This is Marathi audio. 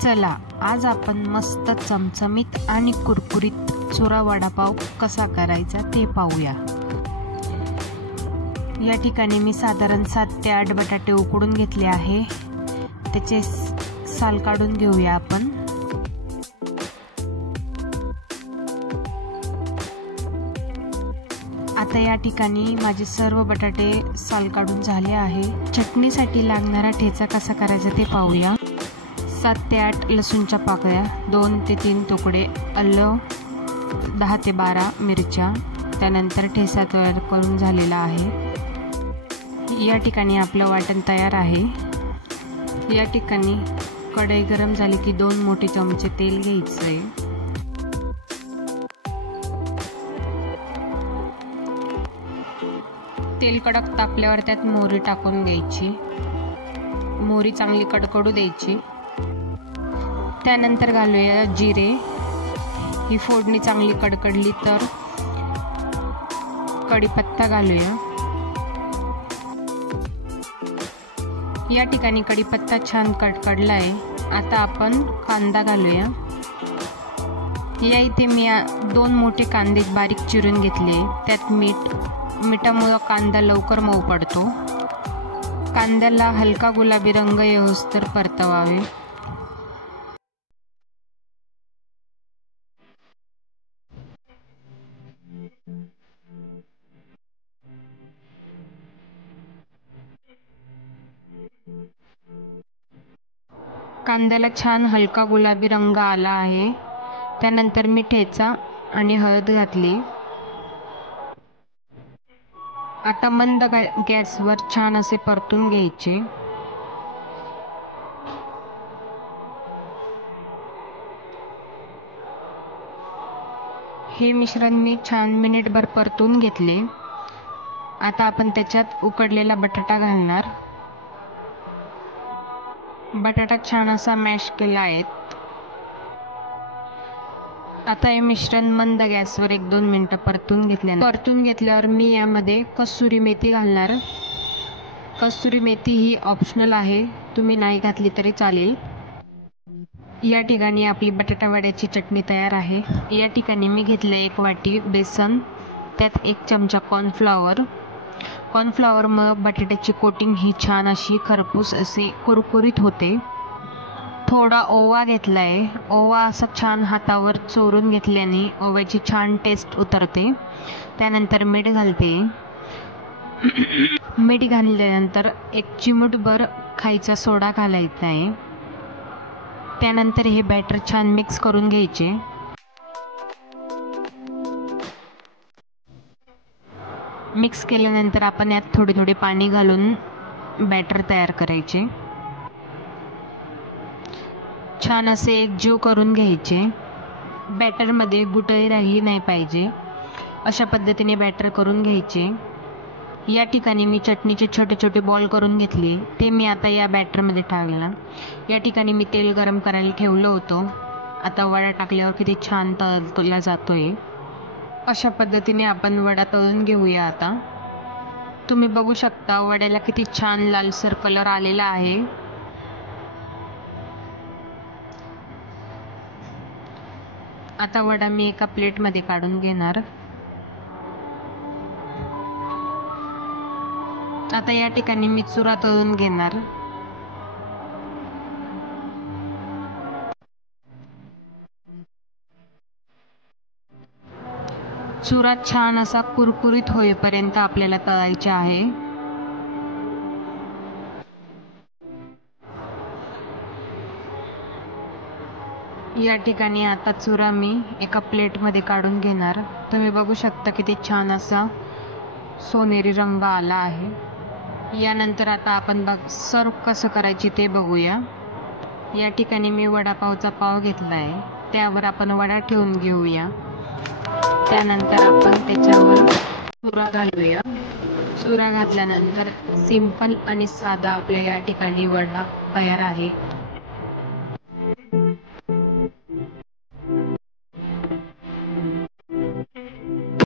चला आज आपण मस्त चमचमीत आणि कुरकुरीत चुरा वडापाव कसा करायचा ते पाहूया। या ठिकाणी मी साधारण 7 ते 8 बटाटे उकडून घेतले आहे। त्याचे साल काढून घेऊया आपण। आता या ठिकाणी माझे सर्व बटाटे साल काढून झाले आहे। चटणीसाठी लागणारा ठेचा कसा करायचा ते पाहूया। 7 ते 8 लसूणच्या पाकळ्या, 2 ते 3 तुकडे आलं, 10 ते 12 मिरच्या, त्यानंतर ठेचा तयार करून झालेला आहे। या ठिकाणी आपलं वाटण तयार आहे। या ठिकाणी कढई गरम झाली की 2 मोठे चमचे तेल घ्यायचे। तेल कडक तापल्यावर त्यात मोहरी टाकून घ्यायची। मोहरी चांगली कडकडू द्यायची। त्यानंतर घालूया जिरे। ही फोडणी चांगली कडकडली तर कढीपत्ता घालूया। या ठिकाणी कढीपत्ता छान कडकडला आहे। आता आपण कांदा घालूया। या इथे मी 2 मोठे कांदे बारीक चिरून घेतले। त्यात मिठामुळे कांदा लवकर मऊ पडतो। कांद्याला हलका गुलाबी रंग येऊस्तर परतवावे। कांद्याला छान हलका गुलाबी रंग आला आहे। त्यानंतर मी ठेचा आणि हळद घातली। आता मंद गॅसवर छान असे परतून घ्यायचे। हे मिश्रण मी छान मिनिटभर परतून घेतले। आता आपण त्याच्यात उकडलेला बटाटा घालणार। बटाटा छान असा मॅश केला आहे। आता हे मिश्रण मंद गॅसवर 1-2 मिनिटं परतून घेतल्यावर मी यामध्ये कसुरी मेथी घालणार। कसुरी मेथी ही ऑप्शनल आहे, तुम्ही नाही घातली तरी चालेल। या ठिकाणी आपली बटाटा वड्याची चटणी तयार आहे। या ठिकाणी मी घेतले 1 वाटी बेसन, त्यात 1 चमचा कॉर्नफ्लॉवर। कॉर्नफ्लॉवरमुळे बटाट्याची कोटिंग ही छान अशी खरपूस असे कुरकुरीत होते। थोडा ओवा घेतलाय। ओवा असा छान हातावर चोरून घेतल्याने ओव्याची छान टेस्ट उतरते। त्यानंतर मीठ घालते। मीठ घातल्यानंतर 1 चिमूटभर खायचा सोडा घालायचा आहे। त्यानंतर हे बॅटर छान मिक्स करून घ्यायचे। मिक्स केल्यानंतर आपण यात थोडे पाणी घालून बॅटर तयार करायचे। छान असे एकजीव करून घ्यायचे। बॅटरमध्ये गुठळी राहिली नाही पाहिजे, अशा पद्धतीने बॅटर करून घ्यायचे। या ठिकाणी मी चटणीचे छोटे बॉल करून घेतले। ते मी आता या बॅटरमध्ये टाकलं। या ठिकाणी मी तेल गरम करायला ठेवलं होतं। आता वडा टाकल्यावर किती छान तळला जातोय। अशा पद्धतीने आपण वडा तळून घेऊया। आता तुम्ही बघू शकता वड्याला किती छान लालसर कलर आलेला आहे। आता वडा मी एका प्लेटमध्ये काढून घेणार। आता या ठिकाणी मी चुरा तळून घेणार। चुरा छान असा कुरकुरीत होईपर्यंत आपल्याला तळायचा आहे। या ठिकाणी आता चुरा मी एका प्लेटमध्ये काढून घेणार। तुम्ही बघू शकता किती छान असा सोनेरी रंग आला आहे। यानंतर आता आपण सर्व कसं करायचे ते बघूया। या ठिकाणी मी वडापावचा पाव घेतला आहे। त्यावर आपण वडा ठेवून घेऊया। त्यानंतर आपण त्याच्यावर चुरा घालूया। चुरा घातल्यानंतर सिंपल आणि साधा आपल्या या ठिकाणी वडा तयार आहे।